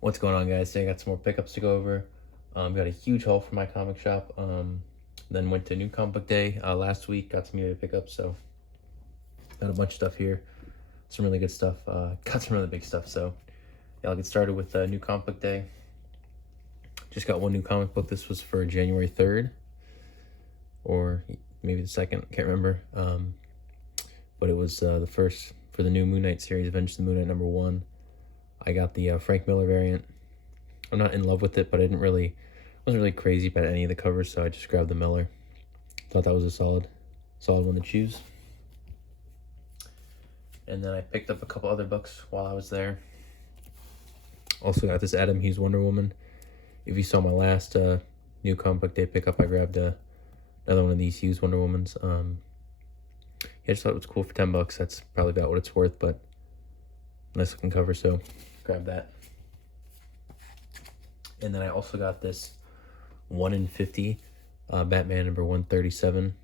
What's going on, guys? Today I got some more pickups to go over. Got a huge haul from my comic shop. Then went to New Comic Book Day last week. Got some eBay pickups, so got a bunch of stuff here. Some really good stuff. Got some really big stuff. So yeah, I'll get started with New Comic Book Day. Just got one new comic book. This was for January 3rd, or maybe the 2nd. Can't remember. But it was the first for the new Moon Knight series, Avengers the Moon Knight #1. I got the Frank Miller variant. I'm not in love with it, but I wasn't really crazy about any of the covers, so I just grabbed the Miller. Thought that was a solid one to choose. And then I picked up a couple other books while I was there. Also got this Adam Hughes Wonder Woman. If you saw my last New Comic Book Day pickup, I grabbed another one of these Hughes Wonder Womans. Yeah, I just thought it was cool for $10. That's probably about what it's worth, but nice looking cover, so grab that. And then I also got this 1 in 50 Batman number 137.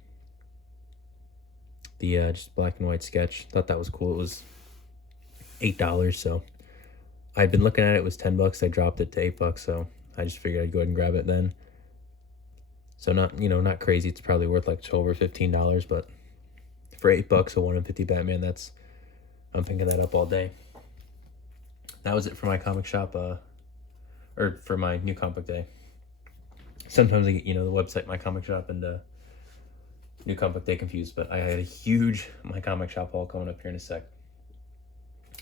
The just black and white sketch. Thought that was cool. It was $8, so I'd been looking at it. It was $10. I dropped it to $8, so I just figured I'd go ahead and grab it then. So not crazy. It's probably worth like $12 or $15, but for $8, a 1 in 50 Batman, I'm picking that up all day. That was it for my comic shop, or for my New Comic Book Day. Sometimes I get, the website, my comic shop, and New Comic Book Day confused, but I had a huge my comic shop haul coming up here in a sec.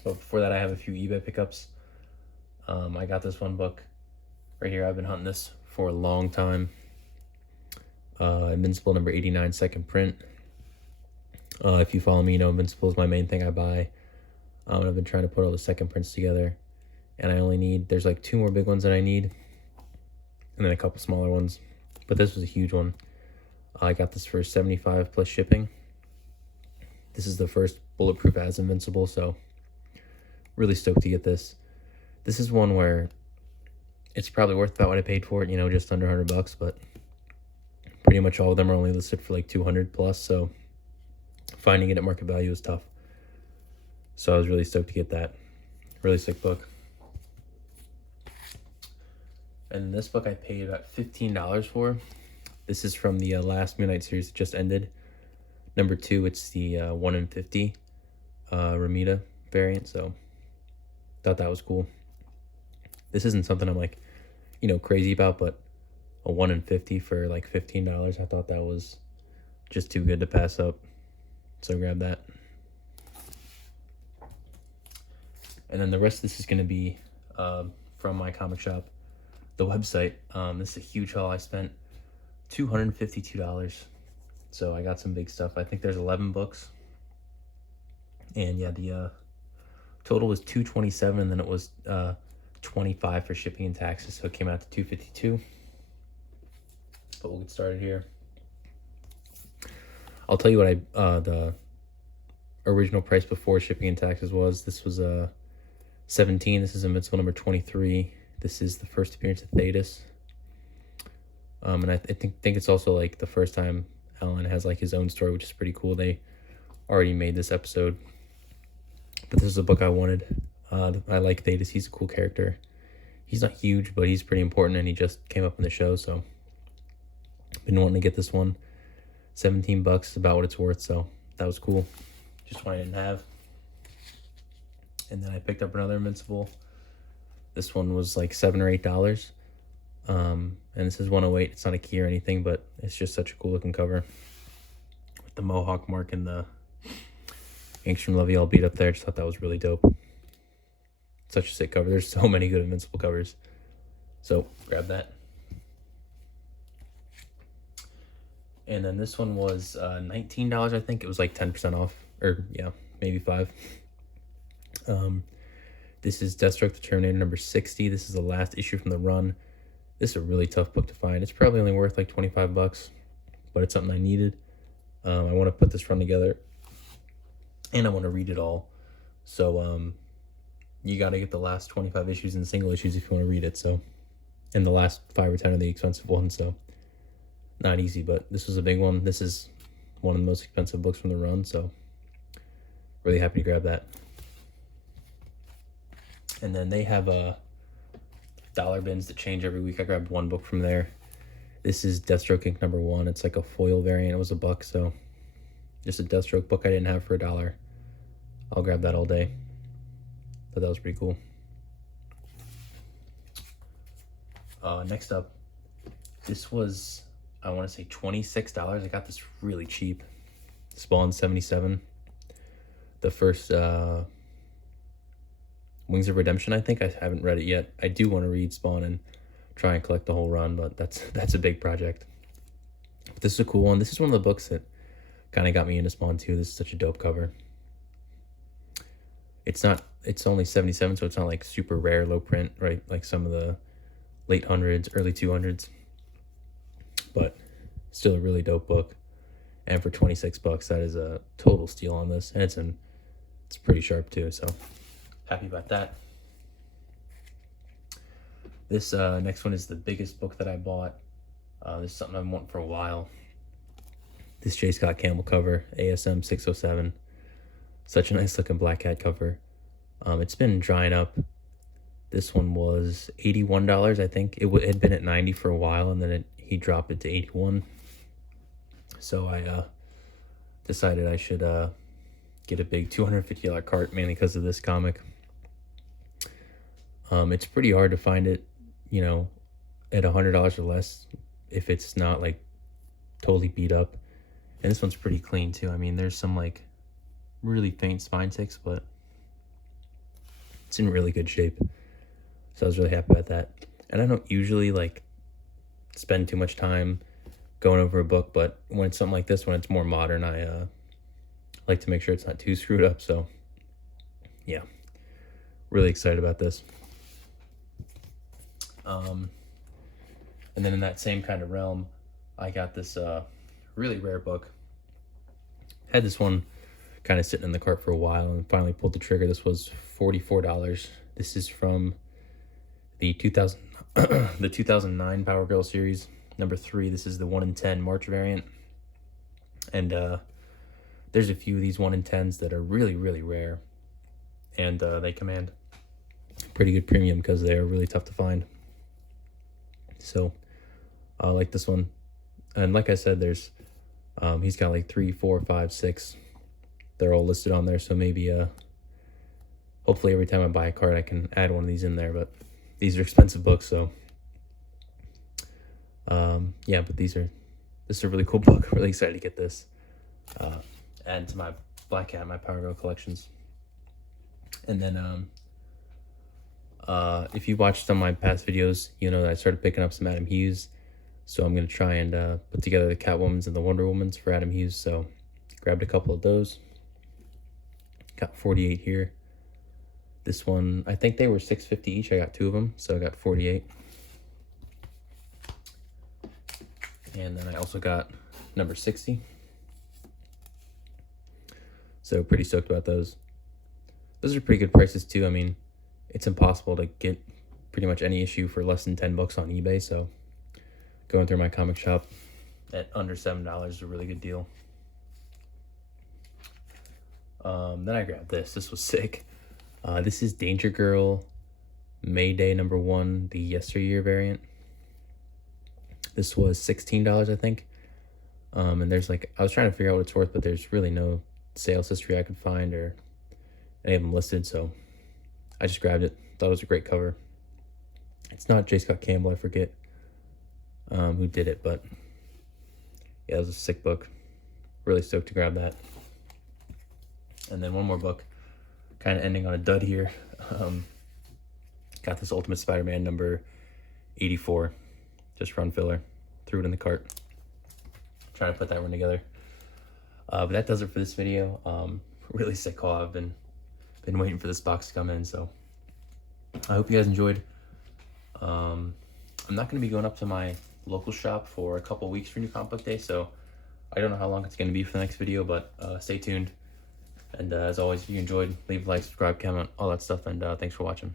But before that, I have a few eBay pickups. I got this one book right here. I've been hunting this for a long time. Invincible number 89, second print. If you follow me, Invincible is my main thing I buy. I've been trying to put all the second prints together, and there's like 2 more big ones that I need, and then a couple smaller ones, but this was a huge one. I got this for $75 plus shipping. This is the first bulletproof as Invincible, so really stoked to get this. This is one where it's probably worth about what I paid for it, just under $100, but pretty much all of them are only listed for like 200 plus, so finding it at market value is tough. So I was really stoked to get that. Really sick book. And this book I paid about $15 for. This is from the last Moon Knight series that just ended. Number 2, it's the 1 in 50 Ramita variant, so thought that was cool. This isn't something I'm like, crazy about, but a 1 in 50 for like $15, I thought that was just too good to pass up. So grab that. And then the rest of this is going to be from my comic shop, the website. This is a huge haul. I spent $252. So I got some big stuff. I think there's 11 books. And yeah, the total was $227, and then it was $25 for shipping and taxes. So it came out to $252. But we'll get started here. I'll tell you what the original price before shipping and taxes was. This was $17. This is Invincible number 23. This is the first appearance of Thetis. And I think it's also like the first time Alan has like his own story, which is pretty cool. They already made this episode, but this is a book I wanted. I like Thetis. He's a cool character. He's not huge, but he's pretty important, and he just came up in the show, so been wanting to get this one. $17 is about what it's worth, so that was cool. Just one I didn't have. And then I picked up another Invincible. This one was like $7 or $8. And this is 108. It's not a key or anything, but it's just such a cool looking cover with the Mohawk mark and the Angstrom Levy all beat up there. Just thought that was really dope. Such a sick cover. There's so many good Invincible covers. So grab that. And then this one was $19, I think. It was like 10% off. Or, yeah, maybe 5. This is Deathstroke the Terminator number 60. This is the last issue from the run. This is a really tough book to find. It's probably only worth like $25, but it's something I needed. I want to put this run together, and I want to read it all. So you got to get the last 25 issues and single issues if you want to read it. So, and the last 5 or 10 are the expensive ones. So not easy, but this was a big one. This is one of the most expensive books from the run, so really happy to grab that. And then they have dollar bins that change every week. I grabbed one book from there. This is Deathstroke Ink #1. It's like a foil variant. It was $1, so just a Deathstroke book I didn't have for $1. I'll grab that all day. But that was pretty cool. Next up, this was, I want to say $26. I got this really cheap. Spawn 77. The first Wings of Redemption, I think. I haven't read it yet. I do want to read Spawn and try and collect the whole run, but that's a big project. But this is a cool one. This is one of the books that kind of got me into Spawn too. This is such a dope cover. It's only 77, so it's not like super rare, low print, right? Like some of the late hundreds, early 200s. But still a really dope book. And for $26, that is a total steal on this. And it's pretty sharp too, so happy about that. This next one is the biggest book that I bought. This is something I've wanted for a while. This J. Scott Campbell cover, ASM 607. Such a nice looking black cat cover. It's been drying up. This one was $81, I think. It had been at $90 for a while, and then he dropped it to $81. So I decided I should get a big $250 cart, mainly because of this comic. It's pretty hard to find it, you know, at $100 or less if it's not like totally beat up. And this one's pretty clean too. I mean, there's some like really faint spine ticks, but it's in really good shape. So I was really happy about that. And I don't usually like spend too much time going over a book, but when it's something like this, when it's more modern, I like to make sure it's not too screwed up. So yeah, really excited about this. And then in that same kind of realm, I got this really rare book. Had this one kind of sitting in the cart for a while and finally pulled the trigger. This was $44. This is from the 2009 Power Girl series, #3. This is the 1 in 10 March variant. And there's a few of these 1 in 10s that are really, really rare. And they command pretty good premium because they are really tough to find. So I like this one. And like I said, there's he's got like 3, 4, 5, 6. They're all listed on there. So maybe hopefully every time I buy a card I can add one of these in there. But these are expensive books, so yeah, but this is a really cool book. Really excited to get this. Add to my Black Cat, my Power Girl collections. And then if you watched some of my past videos, you know that I started picking up some Adam Hughes. So I'm going to try and put together the Catwoman's and the Wonder Woman's for Adam Hughes. So grabbed a couple of those. Got 48 here. This one, I think they were $6.50 each. I got 2 of them, so I got 48. And then I also got number 60. So pretty stoked about those. Those are pretty good prices too. I mean, it's impossible to get pretty much any issue for less than $10 on eBay. So going through my comic shop at under $7 is a really good deal. Then I grabbed this. This was sick. This is Danger Girl Mayday #1, the Yesteryear variant. This was $16, I think. And there's like, I was trying to figure out what it's worth, but there's really no sales history I could find or any of them listed. So I just grabbed it. Thought it was a great cover. It's not J. Scott Campbell, I forget who did it, but yeah, it was a sick book. Really stoked to grab that. And then one more book, kind of ending on a dud here. Got this Ultimate Spider-Man number 84, just run filler. Threw it in the cart. Trying to put that one together. But that does it for this video. Really sick haul. I've been waiting for this box to come in, so I hope you guys enjoyed. I'm not going to be going up to my local shop for a couple weeks for New Comic Book Day, so I don't know how long it's going to be for the next video, but stay tuned. And as always, if you enjoyed, leave a like, subscribe, comment, all that stuff, and thanks for watching.